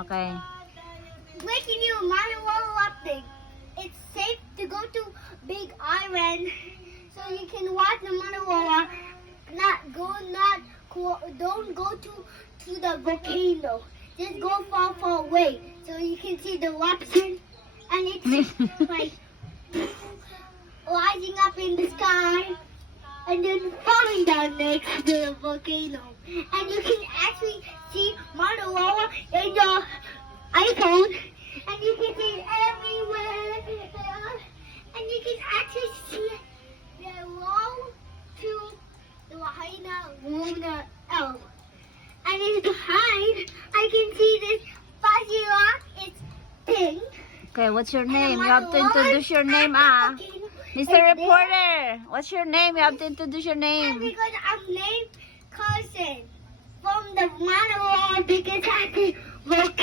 Okay. Breaking news, Maunaloa update. It's safe to go to Big Island, so you can watch the Maunaloa. Don't go to the volcano. Just go far away, so you can see the eruption, and it's like rising up in the sky, and then falling down next to the volcano. And you can actually see Maunaloa in your iPhone, and you can see it everywhere. And you can actually see the road to the Maunaloa. And it's behind, I can see this fuzzy rock. It's pink. Okay, what's your name? You have to introduce your name, ah. Mr. Reporter, what's your name? You have to introduce your And name. because I'm named Cousin from the Maunaloa because I can volcano.